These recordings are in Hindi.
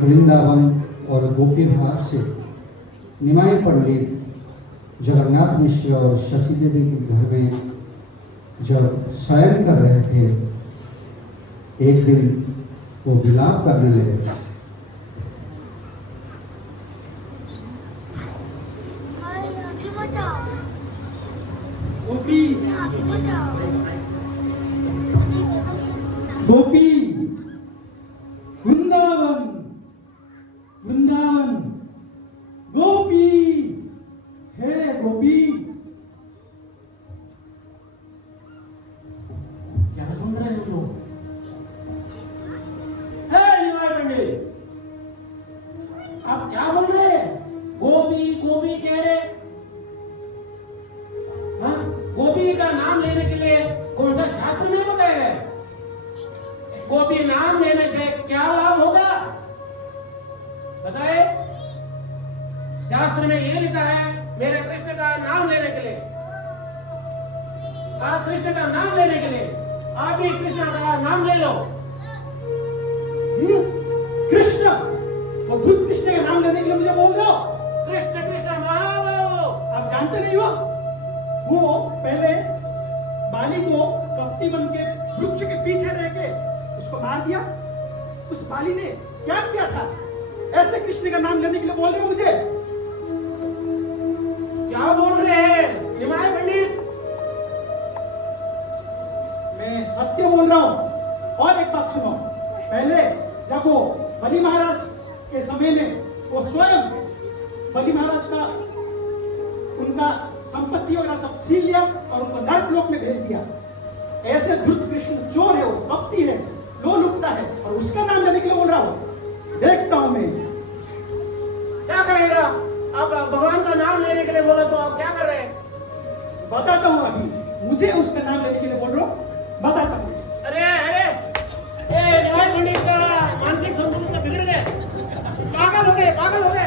वृंदावन और गोपी भाव से निमाई पंडित जगन्नाथ मिश्र और शशि देवी के घर में जब शयन कर रहे थे, एक दिन वो विलाप करने लगे। गोपी गोपी वृंदावन वृंदावन गोपी हे गोपी। क्या सुन रहे हो लोग? निमाई पंडित, आप क्या बोल रहे हैं? गोपी गोपी कह रहे? हाँ, गोपी का नाम लेने के लिए कौन सा शास्त्र में बताया है? गोपी नाम लेने से क्या लाभ होगा बताए? शास्त्र में ये लिखा है, मेरे कृष्ण का नाम लेने के लिए, आप कृष्ण का नाम लेने के लिए आप भी कृष्ण का नाम ले लो। कृष्ण, वो खुद कृष्ण का नाम लेने के लिए मुझे बोल रहे हो? कृष्ण कृष्ण महाबाबू, आप जानते नहीं हो? वो पहले बाली को कपटी बन के वृक्ष के पीछे रह के उसको मार दिया। उस बाली ने क्या किया था? ऐसे कृष्ण का नाम लेने के लिए बोल रहे हो मुझे? क्या बोल रहे हैं निमाई पंडित? मैं सत्य बोल रहा हूँ। और एक बात सुनो, पहले जब वो बलि महाराज के समय में वो स्वयं बलि महाराज का उनका संपत्ति वगैरह सब छीन लिया और उनको नरक लोक में भेज दिया। ऐसे धृत कृष्ण चोर है, वो कपटी है, लोन लुटता है, और उसका नाम लेने के लिए बोल रहा हूँ। देखता हूं मैं क्या करेगा? आप भगवान का नाम लेने के लिए बोला तो आप क्या कर रहे हैं? बताता हूँ। अभी मुझे उसका नाम लेने के लिए बोल रहा हूँ, बताता हूँ। अरे अरे, ये निमाई पंडित का मानसिक संतुलन तो बिगड़ गए, पागल हो गए, पागल हो गए।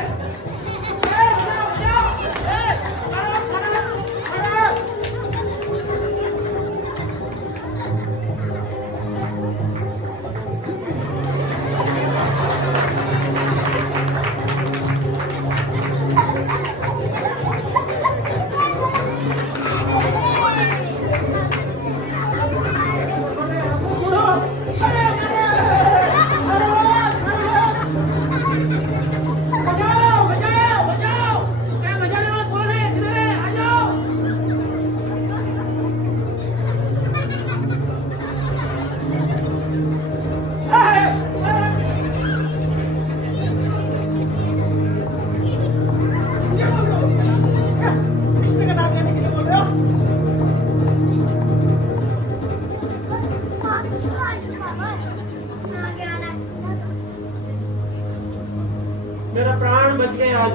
मेरा प्राण बच गया आज,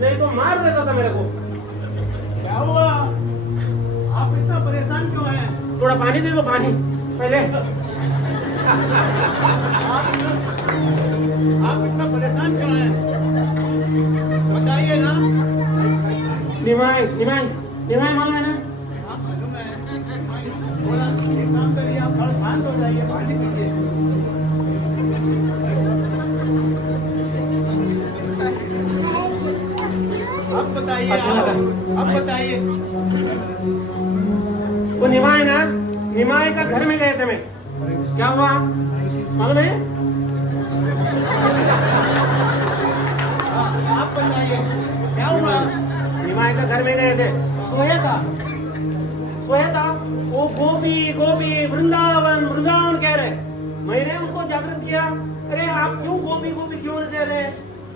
नहीं तो मार देता था मेरे को। क्या हुआ? आप इतना परेशान क्यों हैं? थोड़ा पानी दे दो, पानी पहले। आप इतना परेशान क्यों हैं? बताइए ना। निमाई निमाई निमाई मालूम है ना? हाँ मालूम है। थोड़ा एक काम करिए, आप थोड़ा शांत हो जाइए, पानी पीजिए। अब बताइए, अब बताइए। वो निमाई ना, निमाई का घर में गए थे मैं। क्या हुआ मालूम है? आप बताइए क्या हुआ? निमाई के घर में गए थे, सोया था। वो गोपी गोपी वृंदावन वृंदावन कह रहे। मैंने उनको जागृत किया, अरे आप क्यों गोपी गोपी क्यों कह रहे?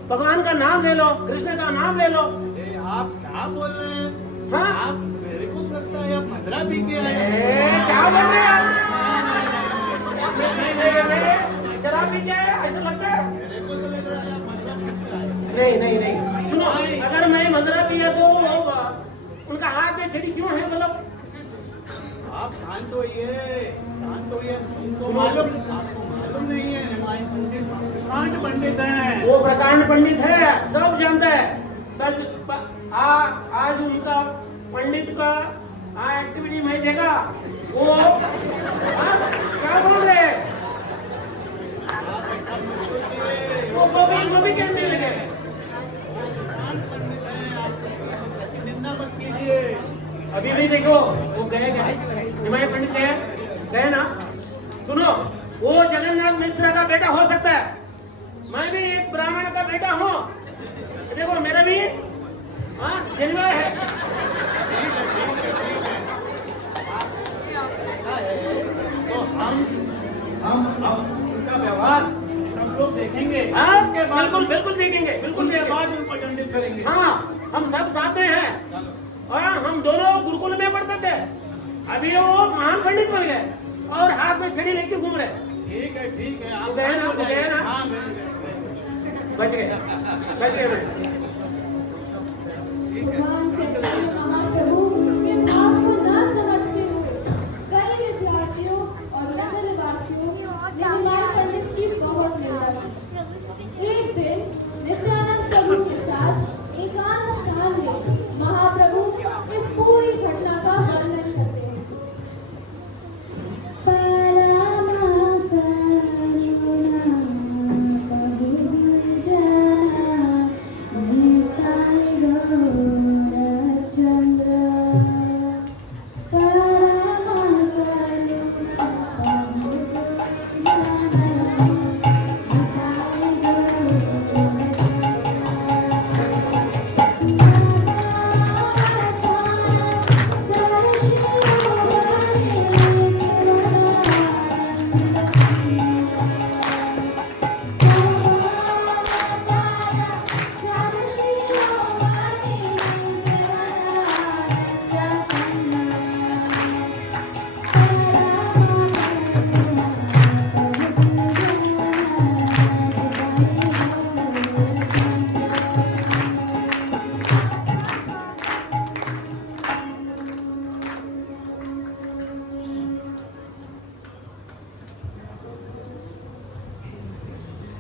भगवान का नाम ले लो, कृष्ण का नाम ले लो। आप क्या बोल रहे हैं? हाँ? आप मेरे को लगता है आप मदरा पी के आए हैं। क्या बोल रहे हैं आप? नहीं, शराब पी के आए ऐसा लगता है? मेरे को तो लग रहा है आप मदरा पी के आए हैं। नहीं सुनो, अगर मैं मदरा पिया तो उनका हाथ में छड़ी क्यों है? बोलो। आप शांत होइए, शांत होइए। आपको मालूम नहीं है हमारे प्रकांड पंडित हैं। वो प्रकांड पंडित है, सब जानता है। बस आज उनका पंडित का एक्टिविटी मैं देगा। वो क्या बोल रहे हैं? वो गोभी कहने लगे। प्रकांड पंडित हैं, आप ऐसी निंदा मत कीजिए। अभी भी देखो, वो गए निमाई पंडित गए ना। सुनो, वो जगन्नाथ मिश्रा का बेटा हो सकता है, मैं भी एक ब्राह्मण का बेटा हूँ। देखो मेरा भी जन्म है। तो हम अब उनका व्यवहार सब लोग देखेंगे। बिल्कुल देखेंगे, बिल्कुल उसके देखेंगे। बाद उनको दंडित करेंगे। हाँ, हम सब साथ में हैं। और हम दोनों गुरुकुल में पढ़ते थे। अभी वो महान पंडित बन गए और हाथ में छड़ी लेके घूम रहे। ठीक है आप गए ना, शांत हो गए जाइए। ना? हाँ मैं बच गए। भगवान चैतन्य महाप्रभु के भाव को न समझते हुए कई विद्यार्थियों और नगर वासियों ने निमाई पंडित की बहुत निंदा की। एक दिन नित्यानंद प्रभु के साथ एकांत स्थान में महाप्रभु इस पूरी घटना का वर्णन करते हैं।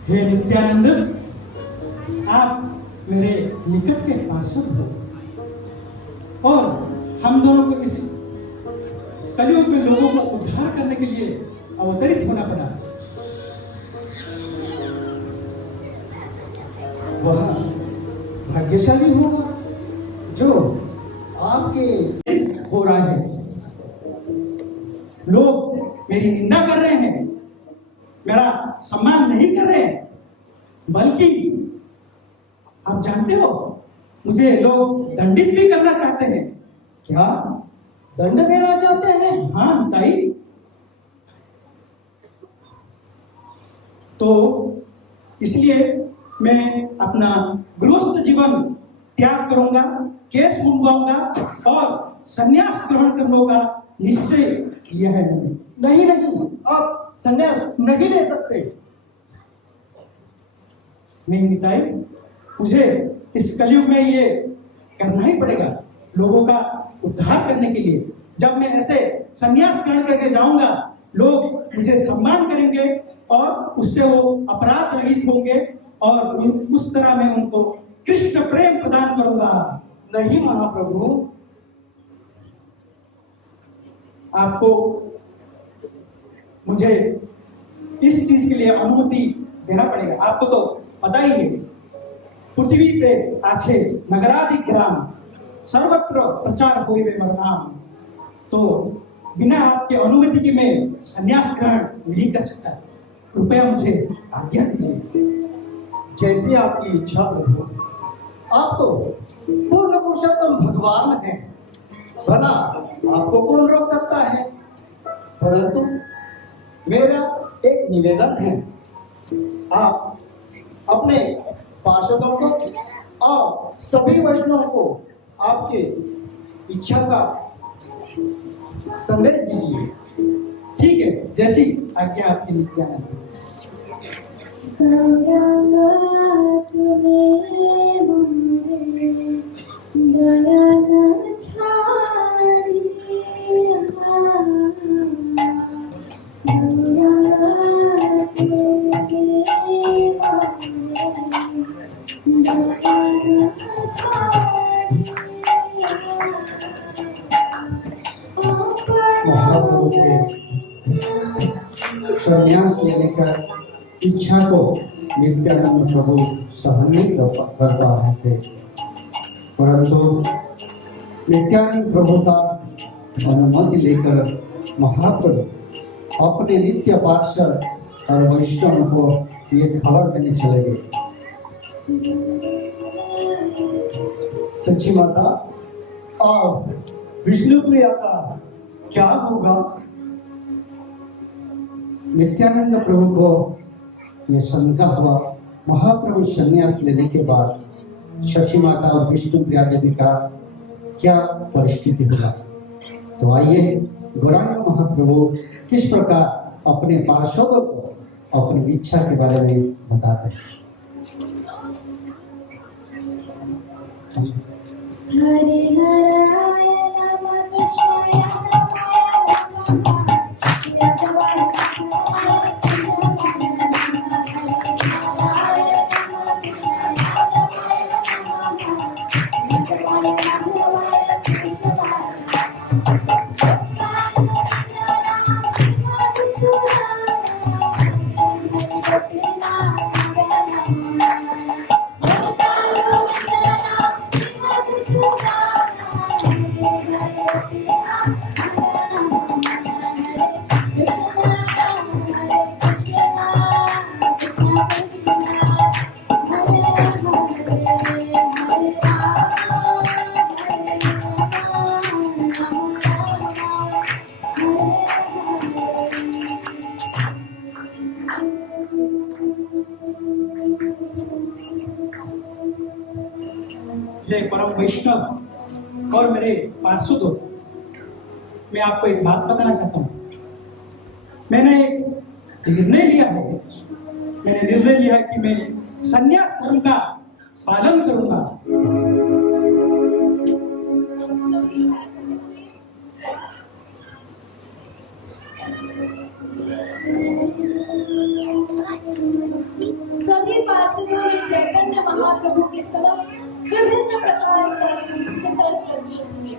हे नित्यानंद, आप मेरे निकट के पार्षद हो और हम दोनों को इस कलयुग में लोगों को उद्धार करने के लिए अवतरित होना पड़ा। वह भाग्यशाली होगा जो आपके हो रहा है। लोग मेरी निंदा कर रहे हैं, मेरा सम्मान नहीं कर रहे हैं, बल्कि आप जानते हो मुझे लोग दंडित भी करना चाहते हैं। क्या दंड देना चाहते हैं? हाँ ताई, तो इसलिए मैं अपना गृहस्थ जीवन त्याग करूंगा, केस मुंडवाऊंगा और संन्यास ग्रहण करने का निश्चय लिया है मैंने। नहीं, आप संन्यास नहीं ले सकते। नहीं निताई, मुझे इस कलयुग में ये करना ही पड़ेगा लोगों का उद्धार करने के लिए। जब मैं ऐसे संन्यास ग्रहण करके जाऊंगा, लोग मुझे सम्मान करेंगे और उससे वो अपराध रहित होंगे और उस तरह मैं उनको कृष्ण प्रेम प्रदान करूंगा। नहीं महाप्रभु, आपको मुझे इस चीज के लिए अनुमति देना पड़ेगा। आपको तो पता ही है, पृथ्वी पे आछे नगरादि ग्राम सर्वत्र प्रचार हुए वे नाम। तो बिना आपके अनुमति के मैं संन्यास ग्रहण नहीं कर सकता। कृपया मुझे आज्ञा दीजिए। जैसी आपकी इच्छा प्रभु। आप तो पूर्ण पुरुषोत्तम भगवान हैं, भला आपको कौन रोक सकता है। परंतु मेरा एक निवेदन है, आप अपने पार्षदों को और सभी वैष्णवों को आपके इच्छा का संदेश दीजिए। ठीक है, जैसी आज्ञा आपकी नित्यानंद। महाप्रभु के संन्यास लेने का इच्छा को नित्यानंद प्रभु सहन नहीं कर पा रहे थे, परंतु नित्यानंद प्रभु का अनुमति लेकर महाप्रभु अपने नित्य पार्षद और वैष्णव को ये खबर देने चले गए। सच्ची माता और विष्णु प्रिया का क्या होगा। नित्यानंद प्रभु को यह शंका हुआ। महाप्रभु संन्यास लेने के बाद शची माता और विष्णु प्रिया देवी का क्या परिस्थिति होगा। तो आइए गौरांग महाप्रभु किस प्रकार अपने पार्षदों को अपनी इच्छा के बारे में बताते हैं। हरे हराय नमः कृष्णाय हे परम वैष्णव और मेरे पार्षदों, मैं आपको एक बात बताना चाहता हूँ। मैंने एक निर्णय लिया है। मैंने निर्णय लिया है कि मैं संन्यास धर्म का पालन करूंगा। सभी पार्षदों ने चैतन्य महाप्रभु के समक्ष विभिन्न प्रकार से तर्क प्रस्तुत किए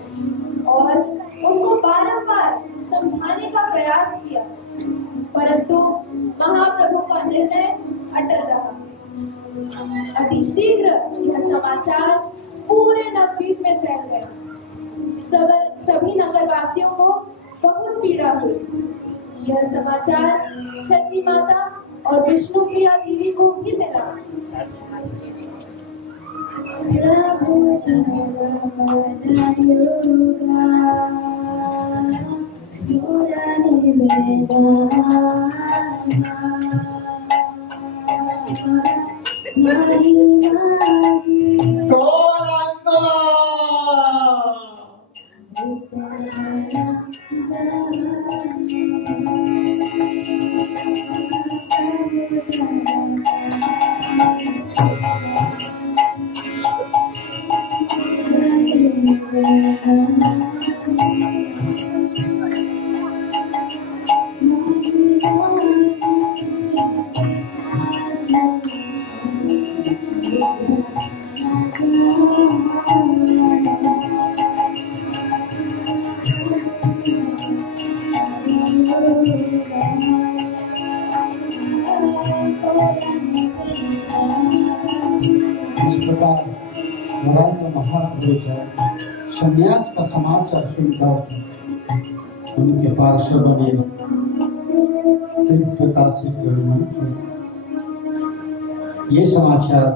और उनको बारंबार समझाने का प्रयास किया, परंतु महाप्रभु का निर्णय अटल रहा। अति शीघ्र यह समाचार पूरे नवद्वीप में फैल गया। सभी नगरवासियों को बहुत पीड़ा हुई। यह समाचार शची माता और विष्णु प्रिया देवी को भी मिला। इस प्रकार गौरांग महाप्रभु का संन्यास का समाचार सुनकर उनके पार्षदों ने तीव्रता से वर्णन किया। ये समाचार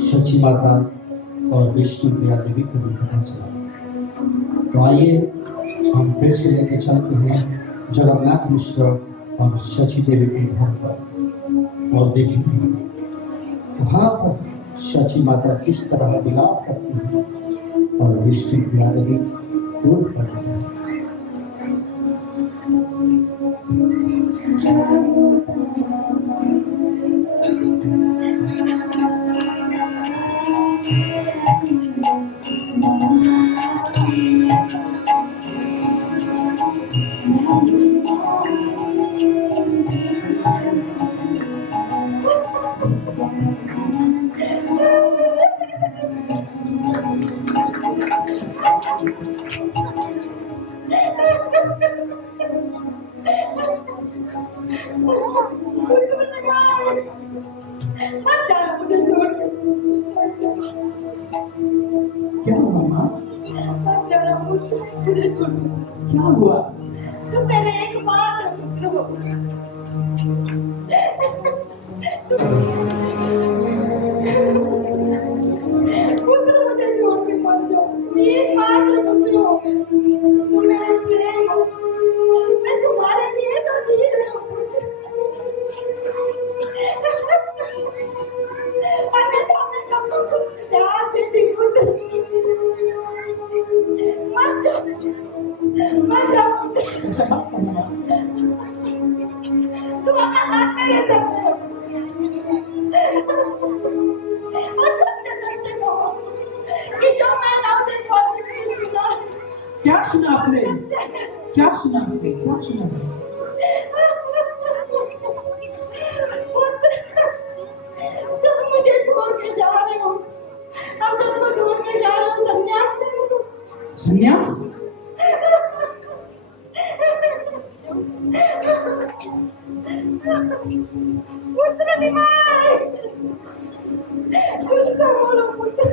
शची माता और विष्णु प्रिया देवी को भी पता चला। तो आइए हम फिर से लेके चलते हैं जगन्नाथ मिश्र और शची देवी के घर पर और देखेंगे वहां पर शची माता किस तरह विलाप करती है और विष्णु प्रिया देवी क्रोध करती है। मत जाना मुझे छोड़ के। क्या हुआ माँ? मत जाना मुझे छोड़ के। क्या हुआ? तुम मेरे एकमात्र पुत्र हो। पुत्र मुझे छोड़ के मत जाओ। एकमात्र पुत्र हो मैं। तुम मेरे प्रेम हो। मैं तुम्हारे लिए तो जी रही हूँ पुत्र। अन्यथा मैं कब को त्याग देती पुत्र। मत जाओ पुत्र। ऐसा मत करना माँ। तुम अपना हाथ मेरे सामने रखो और सत्य सत्य कहो कि जो मैं 9 दिन पहले सुना। क्या सुना आपने? क्या सुना आपने? क्या सुना? पुत्र, तुम मुझे छोड़ के जा रहे हो। हम सबको छोड़ के जा रहे हो। संन्यास ले लो। संन्यास? पुत्र निमाय, कुछ तो बोलो पुत्र।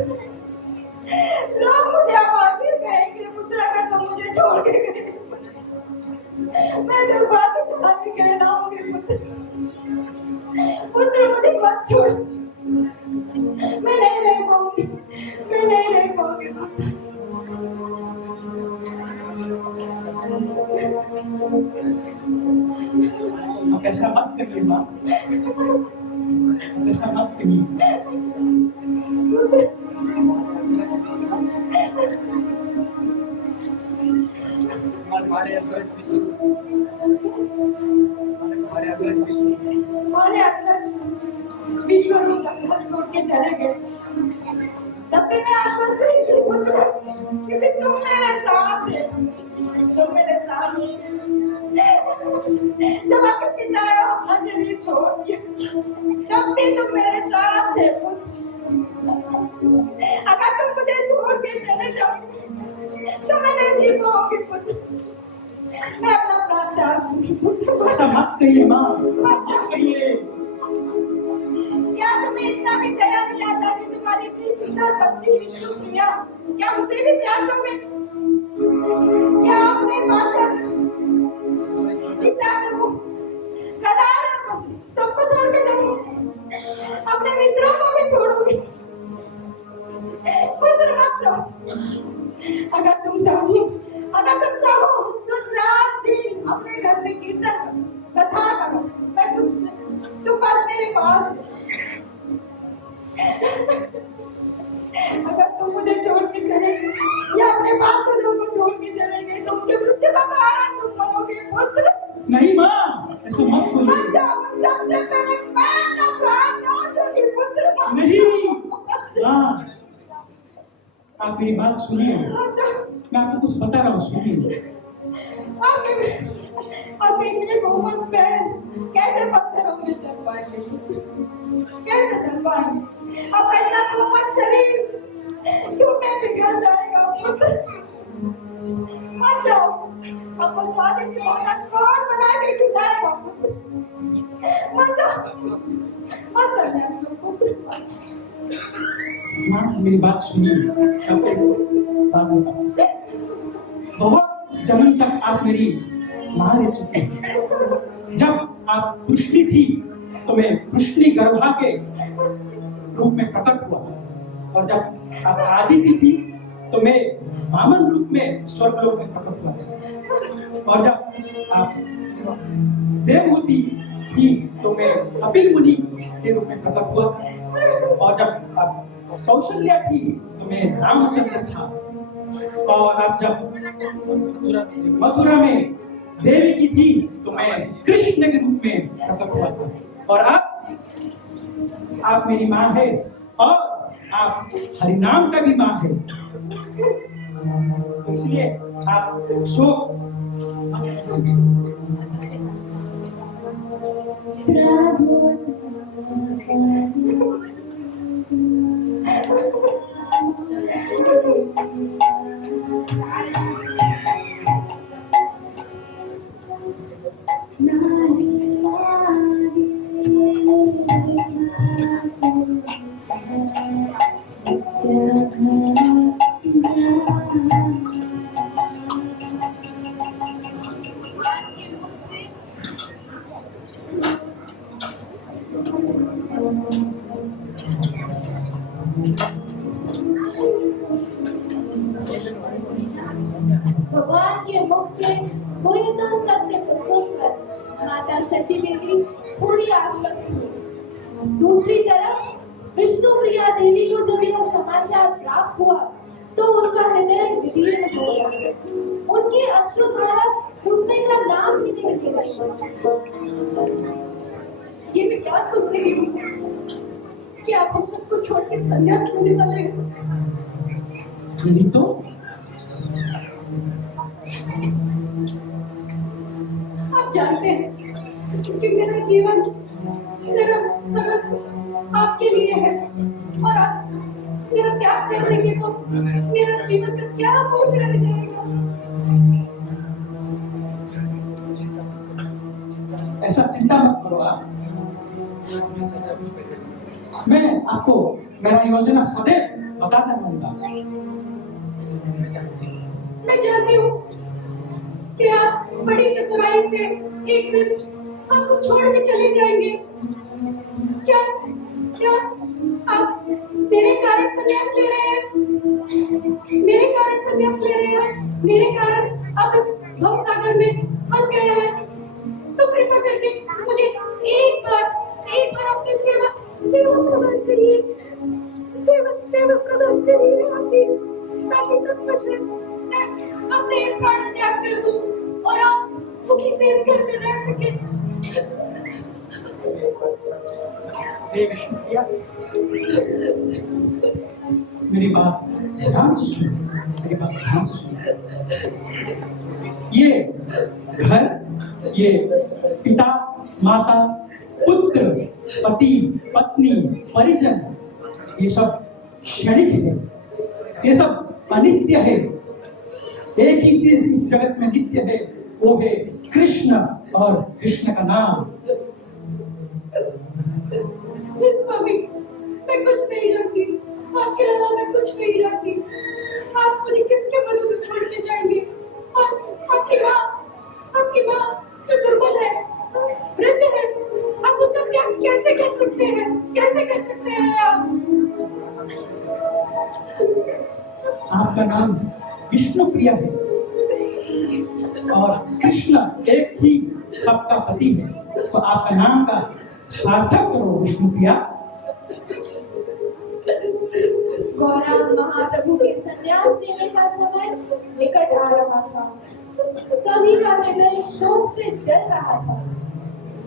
लोग मुझे अब आगे कहेंगे पुत्र अगर तुम मुझे छोड़ के गए। मैं दुर्भाग्यशाली कहलाऊंगी पुत्र। पुत्र मुझे मत छोड़। मैं नहीं रह पाऊंगी। मैं नहीं रह पाऊंगी पुत्र। आप ऐसा मत करिए माँ। आप ऐसा मत करिए। हमारे अग्रज विश्वरूप का घर छोड़ के चले गए। तब भी मैं आश्वस्त नहीं थी पुत्र, क्योंकि तुम मेरे साथ थे। तुम मेरे साथ थे। जब आपके पिता ने अपना शरीर छोड़ दिया, तब भी तुम मेरे साथ थे पुत्र। अगर तुम मुझे छोड़ के चले जाओगे तो मैं नहीं जी पाऊंगी पुत्र। मैं अपना प्राण त्याग दूंगी पुत्र। ऐसा मत कहिए माँ। मत कहिए। क्या तुम्हें इतना भी दया नहीं आता कि तुम्हारी इतनी सुंदर पत्नी विष्णु प्रिया, क्या उसे भी त्याग दोगे? क्या अपने पार्षद पिता को, गदारों को, सबको छोड़ के जाओगे? अपने मित्रों को भी छोड़ोगे? पुत्र मत जाओ। अगर तुम चाहो तो रात दिन अपने घर में कीर्तन करो, कथा करो। मैं कुछ तुम बस मेरे पास। अगर तुम मुझे छोड़ के चले गए या अपने पार्षदों को छोड़ के चले गए तो उनके मृत्यु का कारण तुम बनोगे पुत्र। नहीं माँ, ऐसा मत मत बोलिए। जाओ। सबसे पहले मैं अपना प्राण त्याग दूंगी पुत्र। नहीं माँ, आप मेरी बात सुनिए। मत जाओ। मैं आपको कुछ बता रहा हूँ, सुनिए। आपके इतने कोमल पैर कैसे पत्थरों में चल पाएंगे? कैसे चल पाएंगे? आपका इतना कोमल शरीर धूप में पिघल जाएगा पुत्र। मत जाओ। आपको स्वादिष्ट भोजन कौन बना के खिलाएगा पुत्र? मत जाओ। मत संन्यास लो पुत्र। माँ मेरी बात सुनिए। बहुत जमन तक आप मेरी मां रह चुकी हैं। जब आप कृष्णी थी तो मैं कृष्णी गर्भा के रूप में प्रकट हुआ, और जब आप आदिति थी तो मैं वामन रूप में स्वर्गलोक में प्रकट हुआ, और जब आप देवहूति थी तो मैं कपिल मुनि के रूप में प्रकट हुआ, और जब आप कौशल्या थी तो मैं रामचंद्र था, और आप जब मथुरा में देवी की थी तो मैं कृष्ण के रूप में प्रकट हुआ था, और आप मेरी माँ है, और आप हरिनाम का भी माँ है, इसलिए आप शोक भगवान के मुख से गुह्यतम सत्य को सुनकर माता शची देवी पूरी आश्वस्त हुई। दूसरी तरफ विष्णु प्रिया देवी को जब यह समाचार प्राप्त हुआ तो उनका हृदय विदीर्ण हो गया। उनकी अश्रुधारा रुकने का नाम ही नहीं ले रही। ये मैं क्या सुन रही हूँ कि आप हम सबको छोड़ के संन्यास लेने वाले हैं। यही तो आप जानते हैं कि मेरा जीवन, मेरा सर्वस्व आपके लिए है, और आप मेरा त्याग कर देंगे तो मेरा जीवन का क्या मूल्य रह जाएगा। ऐसा चिंता मत करो आप, मैं आपको मेरा योजना सदैव बताता रहूंगा। मैं जानती हूँ कि आप बड़ी चतुराई से एक दिन हमको छोड़ के चले जाएंगे। क्या क्या आप मेरे कारण संन्यास ले रहे हैं? मेरे कारण संन्यास ले रहे हैं? मेरे कारण आप इस भव सागर में फंस गए हैं? तो कृपा करके मुझे एक बार अपनी सेवा प्रदान करिए, सेवा प्रदान करिए आपकी, ताकि तत्पश्चात मैं अपने प्राण त्याग कर दूं और आप सुखी से इस घर में रह सके। हे विष्णु प्रिया, मेरी बात ध्यान से सुनो, मेरी बात ध्यान से सुनो। ये घर, ये पिता, माता, पुत्र, पति, पत्नी, परिजन, ये सब क्षणिक है, ये सब अनित्य है। एक ही चीज इस जगत में नित्य है, वो है कृष्ण और कृष्ण का नाम। स्वामी, मैं कुछ नहीं जानती, आपके अलावा मैं कुछ नहीं जानती। आप मुझे किसके भरोसे छोड़ के जाएंगे? और आपकी माँ जो दुर्बल है, वृद्ध है, आप उनका त्याग कैसे कर सकते हैं? कैसे कर सकते हैं आप? आपका नाम विष्णु प्रिया है, और कृष्ण एक ही सबका पति है, तो आपका नाम का सार्थक करो विष्णु प्रिया। गौरांग महाप्रभु के संन्यास लेने का समय निकट आ रहा था। सभी का हृदय शोक से जल रहा था।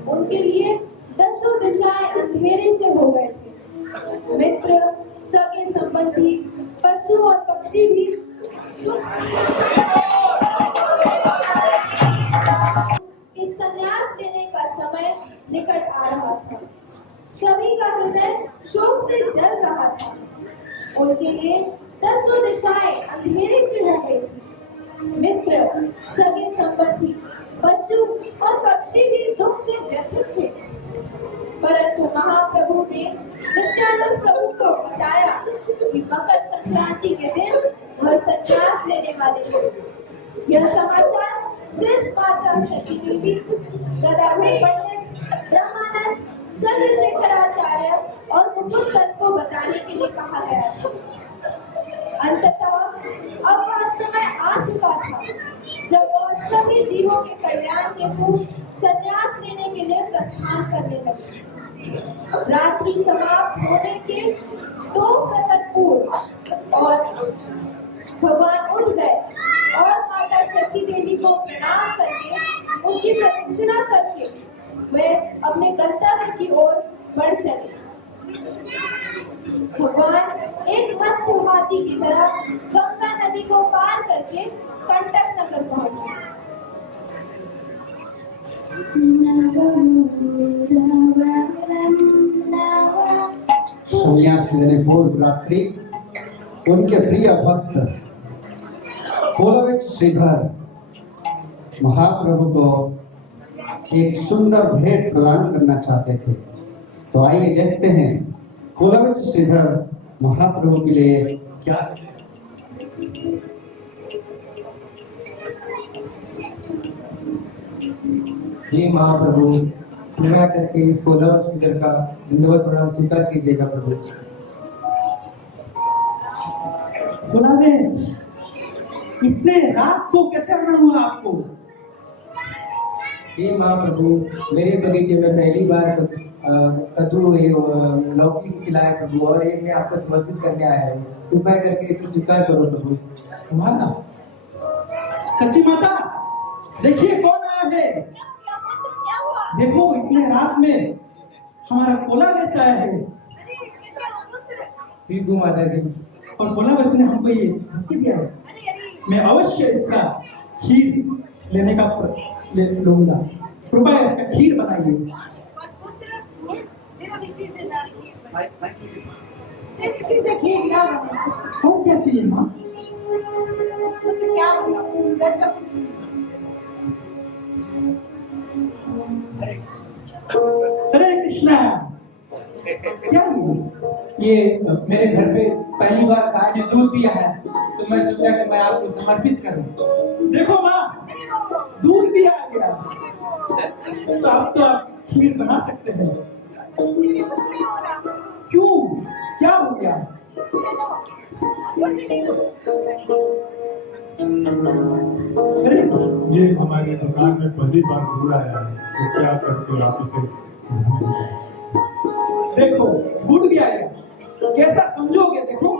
उनके लिए दसों दिशाएं अंधेरे से हो गए थे। मित्र, सगे संबंधी, पशु और पक्षी भी इस संन्यास लेने का समय निकट आ रहा था। सभी का हृदय शोक से जल रहा था। उनके लिए दसों दिशाएं अंधेरे से हो गई थी। मित्र, सगे संबंधी, पशु और पक्षी भी दुख से व्यथित थे। परंतु महाप्रभु ने नित्यानंद प्रभु को बताया कि मकर संक्रांति के दिन वह संन्यास लेने वाले हैं। यह समाचार सिर्फ माता शची देवी, गदाधर पंडित, ब्रह्मानंद, चंद्रशेखराचार्य और मुकुंद दत्त को बताने के लिए कहा गया था। अंततः अब वह समय आ चुका था जब वह सभी जीवों के कल्याण हेतु संन्यास लेने के लिए प्रस्थान करने लगे। रात्रि समाप्त होने के 2 प्रहर पूर्व और भगवान उठ गए और माता शची देवी को प्रणाम करके उनकी प्रदक्षिणा करके वे अपने गंतव्य की ओर बढ़ चले। भगवान एक मंत्र हाथी की तरह गंगा नदी को पार करके कंटक नगर पहुंचे। संन्यास लेने पूर्व रात्रि उनके प्रिय भक्त कोलविच श्रीधर महाप्रभु को एक सुंदर भेंट प्रदान करना चाहते थे। तो आइए देखते हैं कोलविच श्रीधर महाप्रभु के लिए क्या। हे महाप्रभु, कृपया करके इस कोलविच श्रीधर का दंडवत प्रणाम स्वीकार कीजिएगा प्रभु। कोलविच, इतने रात को कैसे आना हुआ आपको? हे महाप्रभु, मेरे बगीचे में पहली बार कद्दू लौकी खिलाया प्रभु, और ये मैं आपको समर्पित करने आया हूँ। कृपया करके इसे स्वीकार करो प्रभु। तुम्हारा सच्ची माता, देखिए कौन आया है। देखो इतने रात में हमारा कोलविच आया है। ठीक हूँ माता जी। और कोलविच ने हमको ये धमकी दिया है। मैं अवश्य इसका खीर लेने का लूंगा। कृपया इसका खीर बनाइए। इसी से खीर क्या बना? और क्या चाहिए माँ? क्या बना? घर का कुछ नहीं। हरे कृष्णा। क्या ये मेरे घर पे पहली बार गाय ने दूध दिया है, तो मैं सोचा कि मैं आपको समर्पित करूं। देखो माँ, दूध भी आ गया। तो आप खीर बना सकते हैं। क्यों, क्या हो गया? अरे ये हमारी दुकान में पहली बार गुड़ आया है, तो क्या करते हो आप इसे? देखो गुड़ भी आया, कैसा समझोगे? देखो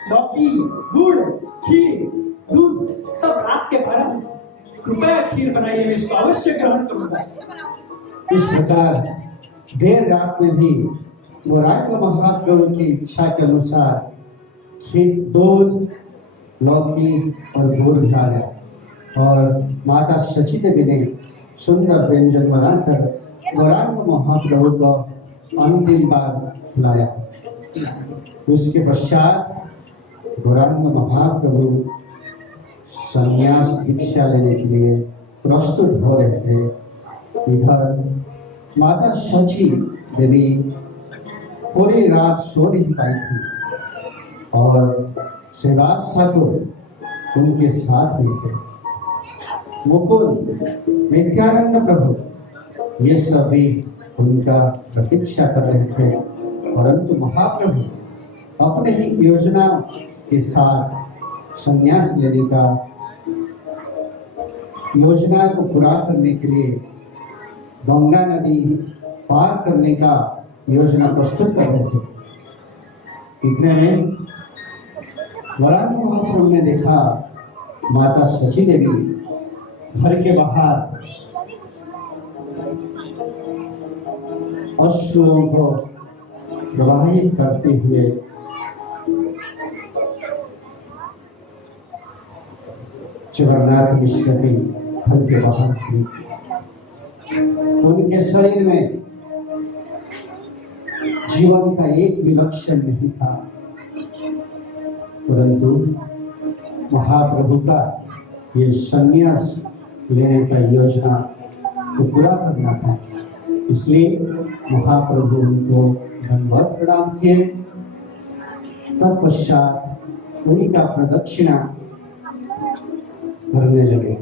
लौकी, गुड़, खीर, दूध सब रात के 12 बजे। कृपया खीर बनाइए, मैं इसको अवश्य ग्रहण करूंगा। इस प्रकार देर रात में भी गौरांग महाप्रभु की इच्छा के अनुसार खीर, दूध, लौकी और गुड़ खा गया और माता शची देवी ने सुंदर व्यंजन बनाकर गौरांग महाप्रभु को अंतिम बार खिलाया। उसके पश्चात गौरांग महाप्रभु संन्यास दीक्षा लेने के लिए प्रस्तुत हो रहे थे। इधर माता शची देवी पूरी रात सो नहीं पाई थी और श्रीवास ठाकुर उनके साथ में थे। मुकुंद, नित्यानंद प्रभु ये सभी उनका प्रतीक्षा कर रहे थे, परंतु महाप्रभु अपने ही योजना के साथ संन्यास लेने का योजना को पूरा करने के लिए गंगा नदी पार करने का योजना प्रस्तुत कर रहे थे। इतने में गौरांग महाप्रभु ने देखा माता शची देवी घर के बाहर अश्रुओं को प्रवाहित करते हुए जगन्नाथ मिश्र भी घर के बाहर खड़ी थी। उनके शरीर में जीवन का एक भी लक्षण नहीं था, परंतु महाप्रभु का ये संन्यास लेने का योजना को पूरा करना था। इसलिए महाप्रभु उनको धन्यवाद प्रणाम किए। तत्पश्चात उनका प्रदक्षिणा करने लगे।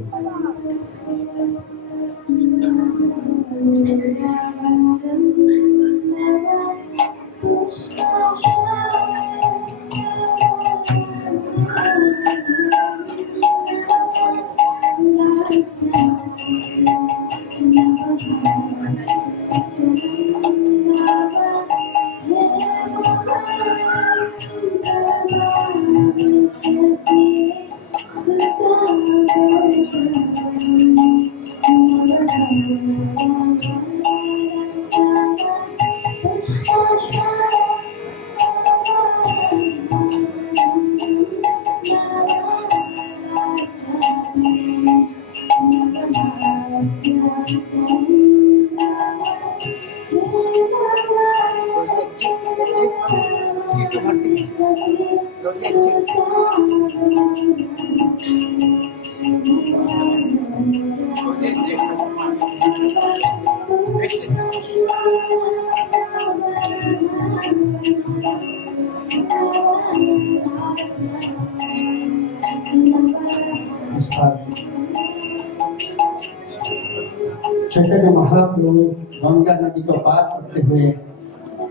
चैतन्य महाप्रभु गंगा नदी को पार करते हुए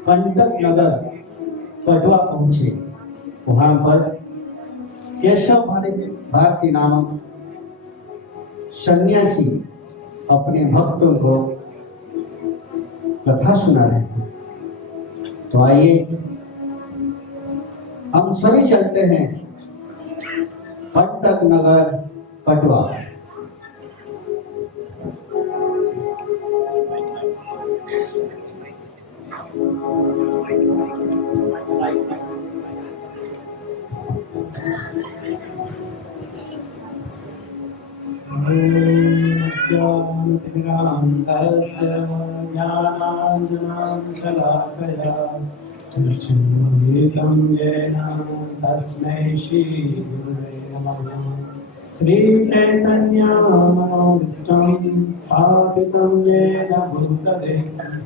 कंटक नगर कटवा पहुंचे। वहां पर केशव भारती नामक सन्यासी अपने भक्तों को कथा सुना रहे थे। तो आइए हम सभी चलते हैं कंटक नगर कटवा। ज्ञानाञ्जनाशलाकया चक्षुरुन्मीलितं येन तस्मै श्रीगुरवे नमः। श्रीचैतन्यमनोभीष्टं स्थापितं येन भूतले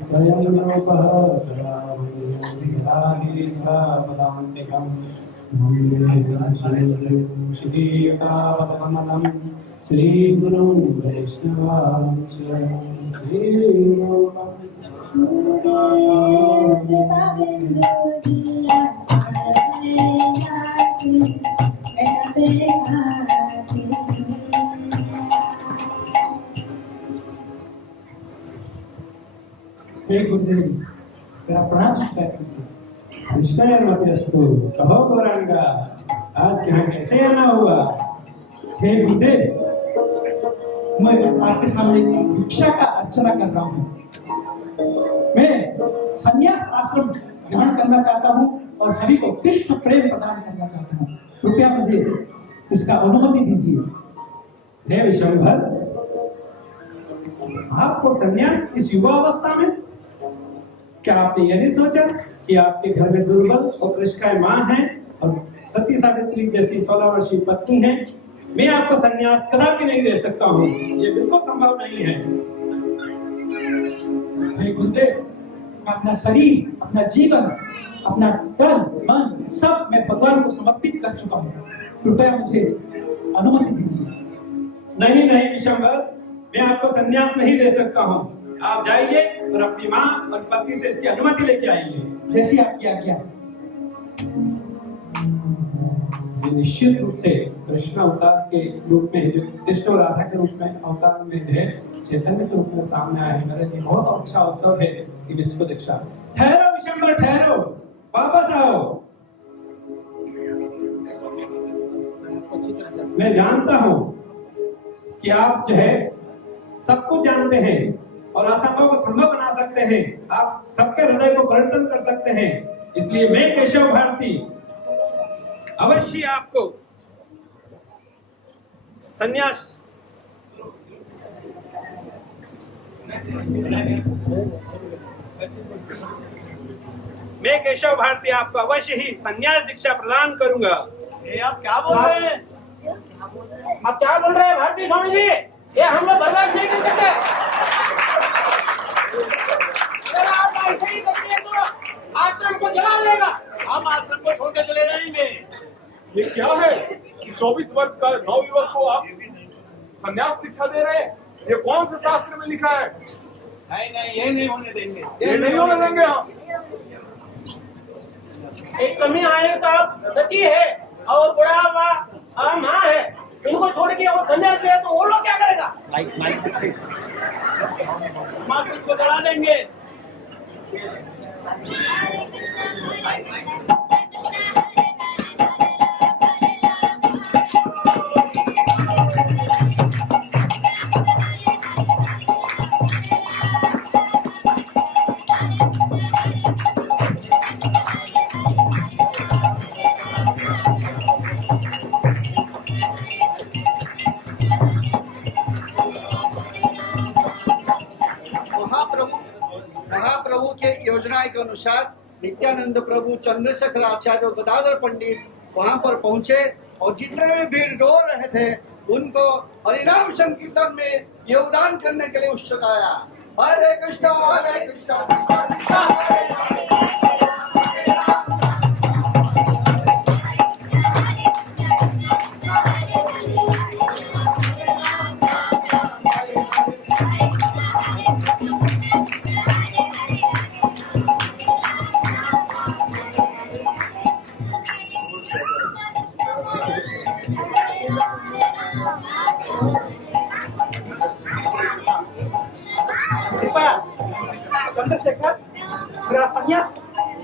स्वयं रूपः विरागिच्छापदान्तिकम् श्रीयुतापदकमलं श्रीगुरुं वैष्णवांश्च हे गुरुदेव, मेरा प्रणाम स्वीकार कीजिए। विष्णुर्मध्यस्तु कहो गौरांगा, आज यहाँ कैसे आना हुआ? हे गुरुदेव, मैं आपके सामने भिक्षा का अर्चना कर रहा हूँ। मैं संन्यास आश्रम ग्रहण करना चाहता हूँ और सभी को कृष्ण प्रेम प्रदान करना चाहता हूँ। कृपया मुझे इसका अनुमति दीजिए। हे विशंभर, आपको संन्यास इस युवा अवस्था में? क्या आपने यह नहीं सोचा कि आपके घर में दुर्बल और कृष्ण माँ है और सती सावित्री जैसी 16 वर्षीय पत्नी है? मैं आपको संन्यास कदापि नहीं दे सकता हूँ, ये बिल्कुल संभव नहीं है। हे गुरुदेव, अपना शरीर, अपना जीवन, अपना तन मन सब मैं भगवान को समर्पित कर चुका हूँ। कृपया मुझे अनुमति दीजिए। नहीं नहीं विशंभर, मैं आपको संन्यास नहीं दे सकता हूँ। आप जाइए और अपनी माँ और पति से इसकी अनुमति लेके आइए। जैसी आपकी आज्ञा। ये निश्चित रूप से कृष्ण अवतार के रूप में, जो कृष्ण और राधा के रूप में अवतार में है, चैतन्य के रूप में सामने आए। मेरे लिए बहुत अच्छा अवसर है कि विश्व दीक्षा। ठहरो विशंभर, ठहरो, वापस आओ। मैं जानता हूँ कि आप जो है सब कुछ जानते हैं और असंभव को संभव बना सकते हैं। आप सबके हृदय को परिवर्तन कर सकते हैं। इसलिए मैं केशव भारती अवश्य आपको संन्यास मैं केशव भारती आपको अवश्य ही संन्यास दीक्षा प्रदान करूंगा। ये आप क्या बोल रहे हैं? आप क्या बोल रहे हैं भारती स्वामी जी? ये हम लोग बर्दाश्त नहीं कर सकते। अगर आप ऐसे ही करते हैं तो आश्रम को जला देगा। हम आश्रम को छोड़ के चले जाएंगे। ये क्या है? 24 वर्ष का नवयुवक को आप संन्यास दीक्षा दे रहे हैं? ये कौन से शास्त्र में लिखा है? नहीं ये नहीं होने देंगे, ये नहीं होने देंगे हम। एक कमी आयु का सती है और बुढ़ापा माँ है, इनको छोड़ के वो संन्यास ले तो वो लोग क्या करेगा? मासिक को चढ़ा देंगे। महाप्रभु के योजना के अनुसार नित्यानंद प्रभु, चंद्रशेखर आचार्य और गदाधर पंडित वहां पर पहुंचे और जितने भी भीड़ डोल रहे थे उनको हरिनाम संकीर्तन में योगदान करने के लिए उत्सुक आया। हरे कृष्णा कृष्णा कृष्णा हरे कृपया चंद्रशेखर मेरा संन्यास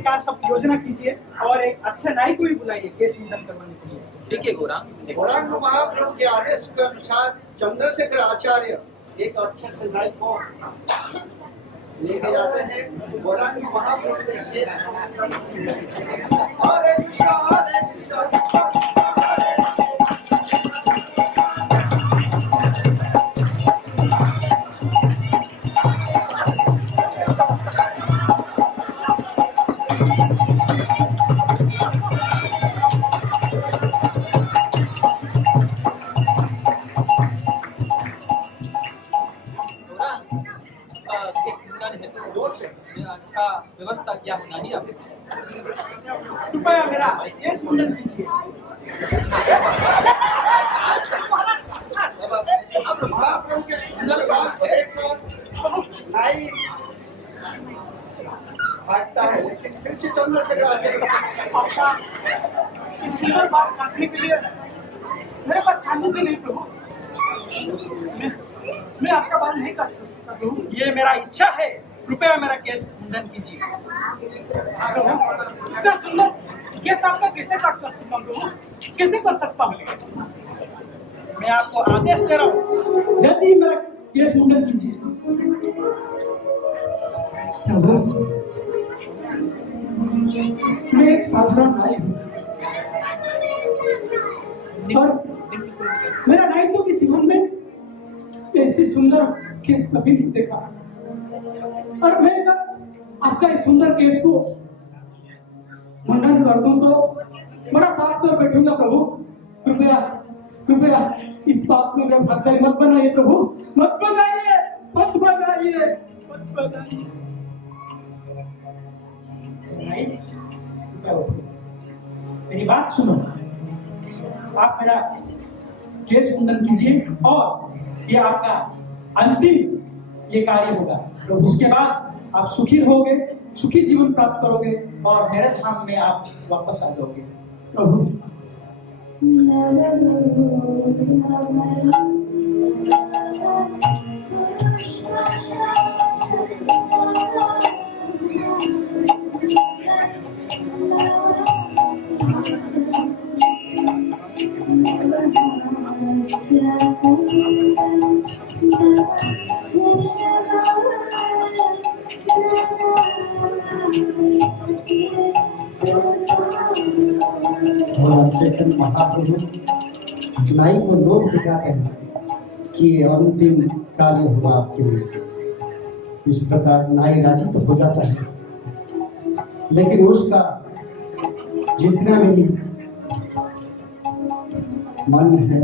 का सब योजना कीजिए और एक अच्छे नाई को भी बुलाइए केस मुंडन करवाने के लिए। ठीक है गौरांग। गौरांग महाप्रभु के आदेश के अनुसार चंद्रशेखर आचार्य एक अच्छे से नाई को लेके जाते हैं। गौरांग महाप्रभु से ये हरे कृष्णा कृष्णा कृष्णा हरे अच्छा व्यवस्था किया होना ही आपको। कृपया मेरा केस मुंडन कीजिए। महाप्रभु के सुंदर बाल को देखकर नाई भागता है, लेकिन फिर से चंद्रशेखर आपका इस सुंदर बाल काटने के लिए मेरे पास सामर्थ्य नहीं प्रभु। मैं आपका बाल नहीं काट सकता प्रभु, ये मेरा इच्छा है। कृपया मेरा केस मुंडन कीजिए। इतना सुंदर केस आपका कैसे काट कर सकता हूँ प्रभु? कैसे कर सकता हूँ? मैं आपको आदेश दे रहा हूँ, जल्दी मेरा केस मुंडन कीजिए। मैं एक साधारण नाई हूँ और मेरा नाइत्व के जीवन में ऐसी सुंदर केस कभी नहीं देखा और मैं अगर आपका इस सुंदर केस को मुंडन कर दूं तो बड़ा पाप कर बैठूंगा प्रभु। कृपया कृपया इस पाप में मेरा भागदारी मत बनाइए प्रभु, मत बनाइए, मत बनाइए, मत बनाइए। मेरी बात सुनो, आप मेरा केस मुंडन कीजिए और ये आपका अंतिम ये कार्य होगा। तो उसके बाद आप सुखी रहोगे, सुखी जीवन प्राप्त करोगे और मेरे धाम में आप वापस आ जाओगे प्रभु। चैतन्य महाप्रभु नाई को लोग दिखाते हैं कि ये अंतिम कार्य हुआ आपके लिए। इस प्रकार नाई राजी तो हो जाता है, लेकिन उसका जितना भी मन है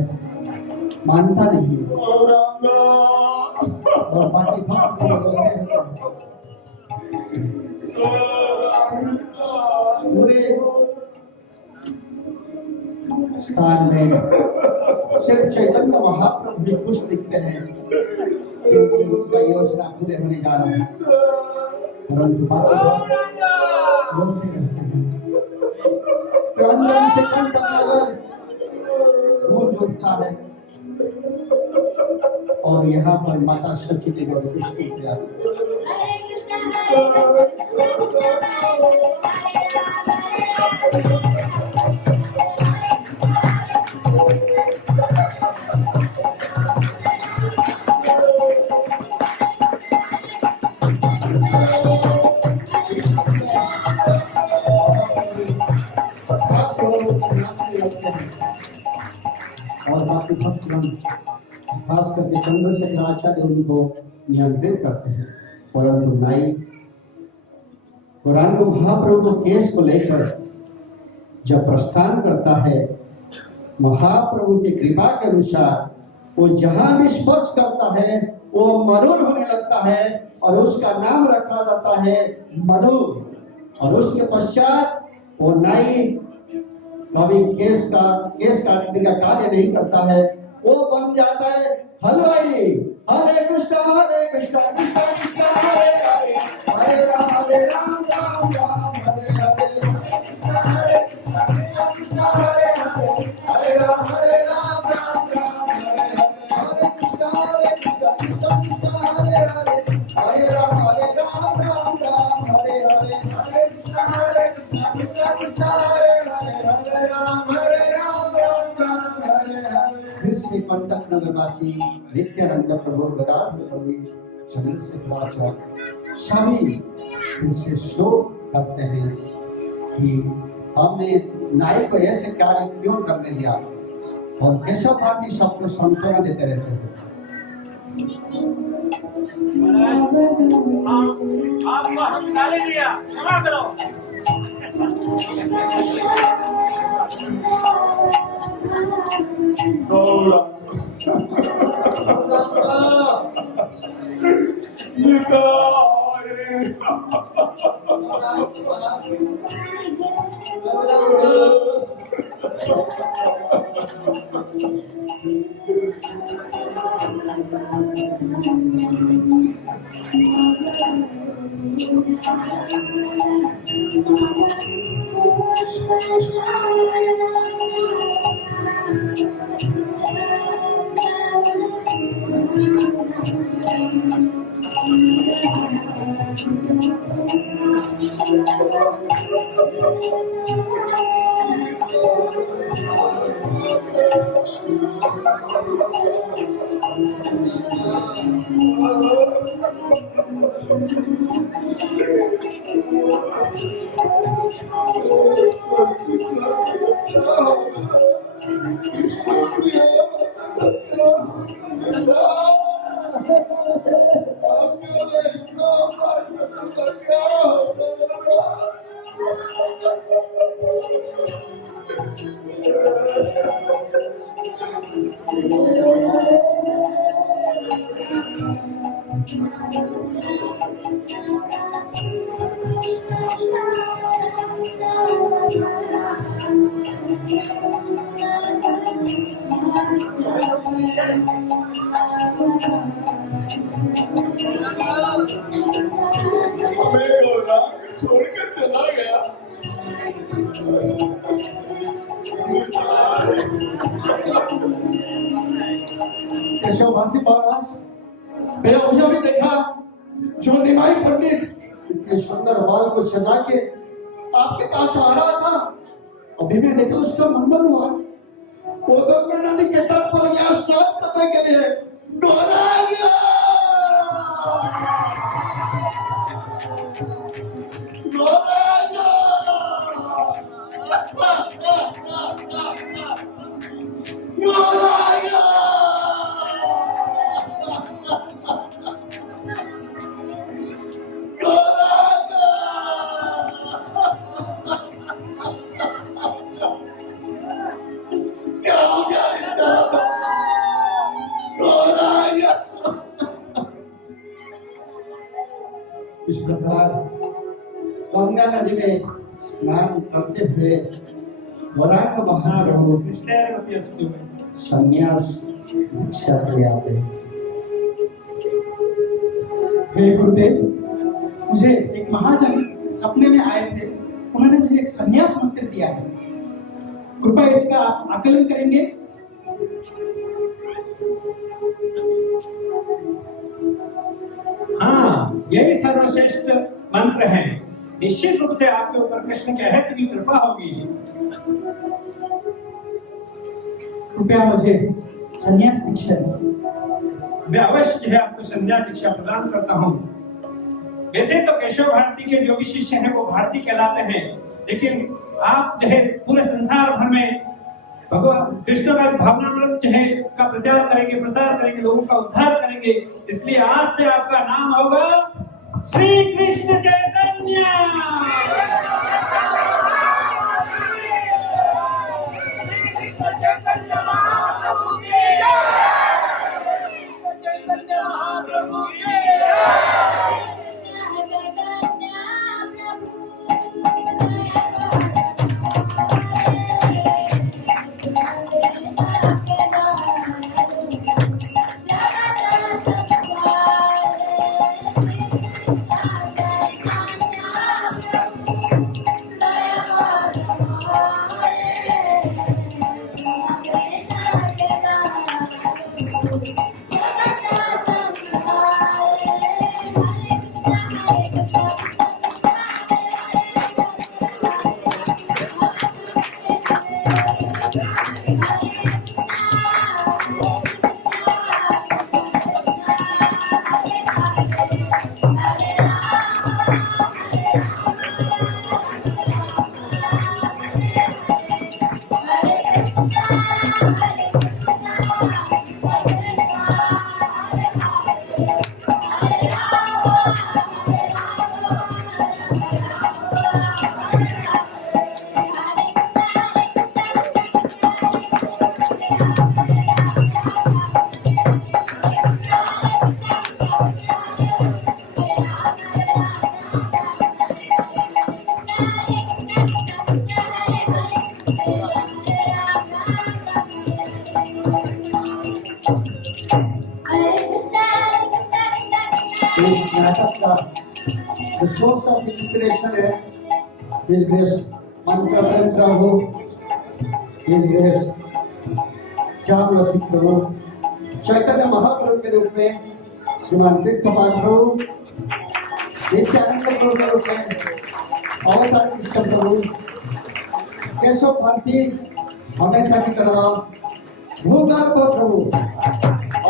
मानता नहीं और बाकी भक्त पूरे स्थान में सिर्फ चैतन्य महाप्रभु भी खुश दिखते हैं। क्योंकि उनका योजना पूरे होने जा रहा है, परंतु बाकी लोग रोते रहते हैं। क्रंदन से कंटक नगर गूंज उठता है और यहाँ पर माता सची देवी और सृष्टि किया। हरे कृष्ण हरे कृष्ण और बाकी भक्तगण खास करके चंद्रशेखर आचार्य उनको नियंत्रित करते हैं, परंतु नाई गौरांग महाप्रभु को केस को लेकर जब प्रस्थान करता है, महाप्रभु की कृपा के अनुसार वो जहां भी स्पर्श करता है वो मधुर होने लगता है और उसका नाम रखा जाता है मधु। और उसके पश्चात वो नाई कभी केस काटने का कार्य नहीं करता है, वो बन जाता है हलवाई। हरे कृष्ण कृष्ण कृष्ण हरे हरे, हरे राम राम राम हरे हरे, हरे कृष्ण हरे हरे, हरे राम राम राम हरे हरे, हरे कृष्ण कृष्ण कृष्ण हरे हरे, हरे राम राम राम हरे हरे, हरे कृष्ण कृष्ण कृष्ण हरे हरे, हरे राम राम हरे हरे। फिर से कंटक नगरवासी नित्यानंद प्रभु गदाधर प्रभु चंद्रशेखर आचार्य सभी फिर से शोक करते हैं कि हमने नाई को ऐसे कार्य क्यों करने दिया। और केशव भारती सबको सांत्वना देते रहते हैं। आपको हम गाली दिया, क्षमा करो। छोड़कर चला गया। केशव भारती महाराज, मैं अभी अभी देखा जो निमाई पंडित इतने सुंदर बाल को सजा के आपके पास आ रहा था, अभी मैं देखा उसका मुंडन हुआ। वो गंगा नदी के तट पर गया स्नान करने के लिए। गौरांग इस प्रकार गंगा नदी में स्नान करते हुए गौरांग महाप्रभु कृष्णार्पणमस्तु। संन्यास भिक्षा के लिए आते हैं। हे गुरुदेव, मुझे एक महाजन सपने में आए थे। उन्होंने मुझे एक संन्यास मंत्र दिया है। कृपया इसका आकलन करेंगे। हाँ, यही सर्वश्रेष्ठ मंत्र है। निश्चित रूप से आपके ऊपर कृष्ण के अहित की कृपा होगी। कृपया मुझे संन्यास दीक्षा दें। मैं अवश्य जो है आपको संन्यास दीक्षा प्रदान करता हूँ। वैसे तो केशव भारती के जो भी शिष्य हैं वो भारती कहलाते हैं, लेकिन आप जो है पूरे संसार भर में भगवान कृष्ण का भावनामृत जो है का प्रचार करेंगे, प्रसार करेंगे, लोगों का उद्धार करेंगे। इसलिए आज से आपका नाम होगा श्री कृष्ण चैतन्य। इस नाटक का the source of inspiration है His Grace मंत्र प्रभु, His Grace श्याम रसिक प्रभु, चैतन्य महाप्रभु के रूप में श्रीमान तीर्थपाद प्रभु, नित्यानंद प्रभु के रूप में अवतार कृष्ण प्रभु, केशव भारती हमेशा की तरह भूगर्भ प्रभु,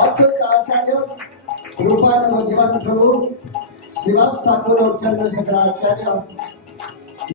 अद्वैत आचार्य रूपानंद जीवन प्रभु, श्रीवास ठाकुर और चंद्रशेखर आचार्य